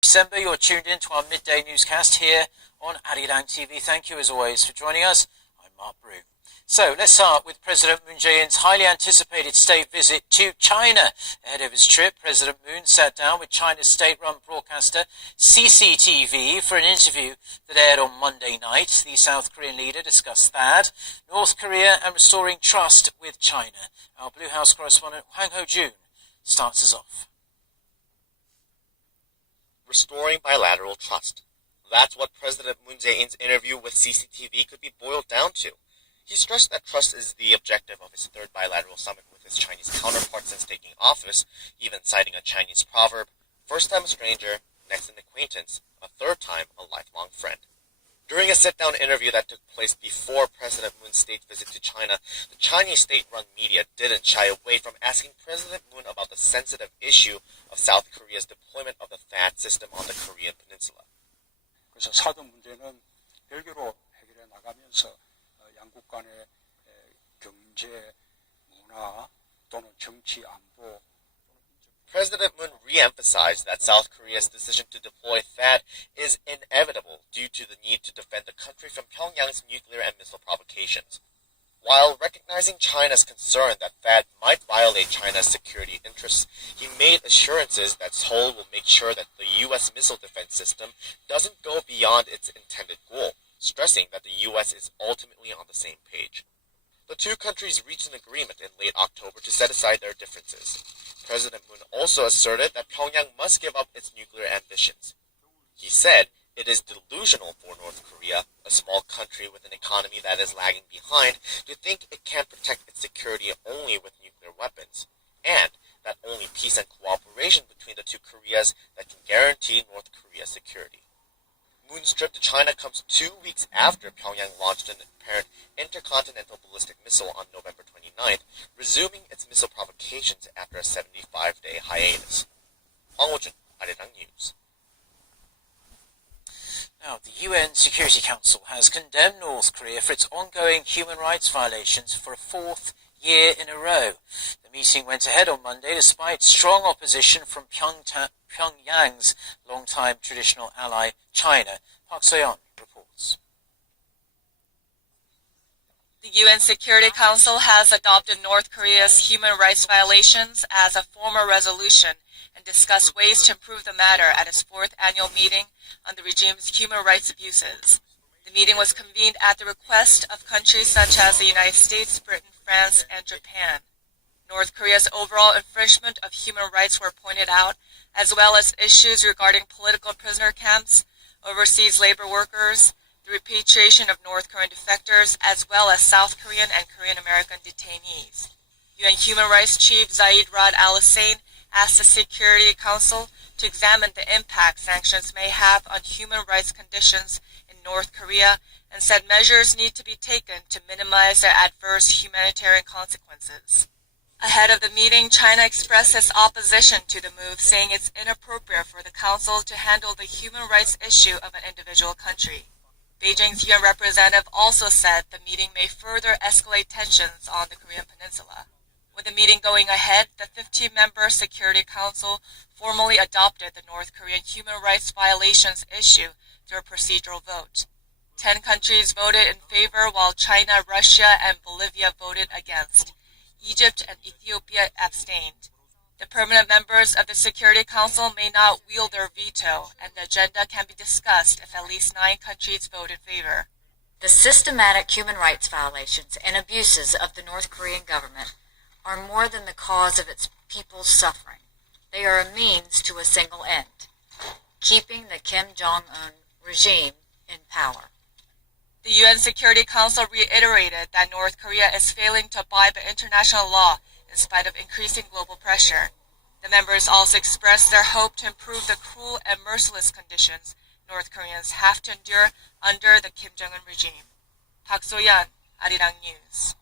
December, you're tuned in to our midday newscast here on Arirang TV. Thank you as always for joining us. I'm Mark Brew. So let's start with President Moon Jae-in's highly anticipated state visit to China. Ahead of his trip, President Moon sat down with China's state-run broadcaster CCTV for an interview that aired on Monday night. The South Korean leader discussed THAAD, North Korea and restoring trust with China. Our Blue House correspondent Hwang Ho-jun starts us off. Restoring bilateral trust. That's what President Moon Jae-in's interview with CCTV could be boiled down to. He stressed that trust is the objective of his third bilateral summit with his Chinese counterpart since taking office, even citing a Chinese proverb, first time a stranger, next an acquaintance, a third time a lifelong friend. During a sit-down interview that took place before President Moon's state visit to China, the Chinese state-run media didn't shy away from asking President Moon about the sensitive issue of South Korea's deployment of the THAAD system on the Korean peninsula. 그래서 사드 문제는 별개로 해결해 나가면서 양국 간의 경제, 문화 또는 정치 안보. President Moon re-emphasized that South Korea's decision to deploy THAAD is inevitable due to the need to defend the country from Pyongyang's nuclear and missile provocations. While recognizing China's concern that THAAD might violate China's security interests, he made assurances that Seoul will make sure that the U.S. missile defense system doesn't go beyond its intended goal, stressing that the U.S. is ultimately on the same page. The two countries reached an agreement in late October to set aside their differences. President Moon also asserted that Pyongyang must give up its nuclear ambitions. He said it is delusional for North Korea, a small country with an economy that is lagging behind, to think it can protect its security only with nuclear weapons, and that only peace and cooperation between the two Koreas that can guarantee North Korea's security. Moon's trip to China comes 2 weeks after Pyongyang launched an apparent intercontinental ballistic missile on November 29th, resuming its missile provocations after a 75-day hiatus. Hwang Ho-jun, Arirang News. Now, the UN Security Council has condemned North Korea for its ongoing human rights violations for a fourth year in a row. The meeting went ahead on Monday despite strong opposition from Pyongyang's longtime traditional ally, China. Park So-yeon reports. The UN Security Council has adopted North Korea's human rights violations as a formal resolution and discussed ways to improve the matter at its fourth annual meeting on the regime's human rights abuses. The meeting was convened at the request of countries such as the United States, Britain, France, and Japan. North Korea's overall infringement of human rights were pointed out, as well as issues regarding political prisoner camps, overseas labor workers, the repatriation of North Korean defectors, as well as South Korean and Korean American detainees. UN Human Rights Chief Zaid Rad Al Hussein asked the Security Council to examine the impact sanctions may have on human rights conditions in North Korea and said measures need to be taken to minimize their adverse humanitarian consequences. Ahead of the meeting, China expressed its opposition to the move, saying it's inappropriate for the Council to handle the human rights issue of an individual country. Beijing's UN representative also said the meeting may further escalate tensions on the Korean peninsula. With the meeting going ahead, the 15-member Security Council formally adopted the North Korean human rights violations issue through a procedural vote. 10 countries voted in favor, while China, Russia, and Bolivia voted against. Egypt and Ethiopia abstained. The permanent members of the Security Council may not wield their veto, and the agenda can be discussed if at least 9 countries vote in favor. The systematic human rights violations and abuses of the North Korean government are more than the cause of its people's suffering. They are a means to a single end, keeping the Kim Jong-un regime in power. The UN Security Council reiterated that North Korea is failing to abide by international law in spite of increasing global pressure. The members also expressed their hope to improve the cruel and merciless conditions North Koreans have to endure under the Kim Jong-un regime. Park So-yeon, Arirang News.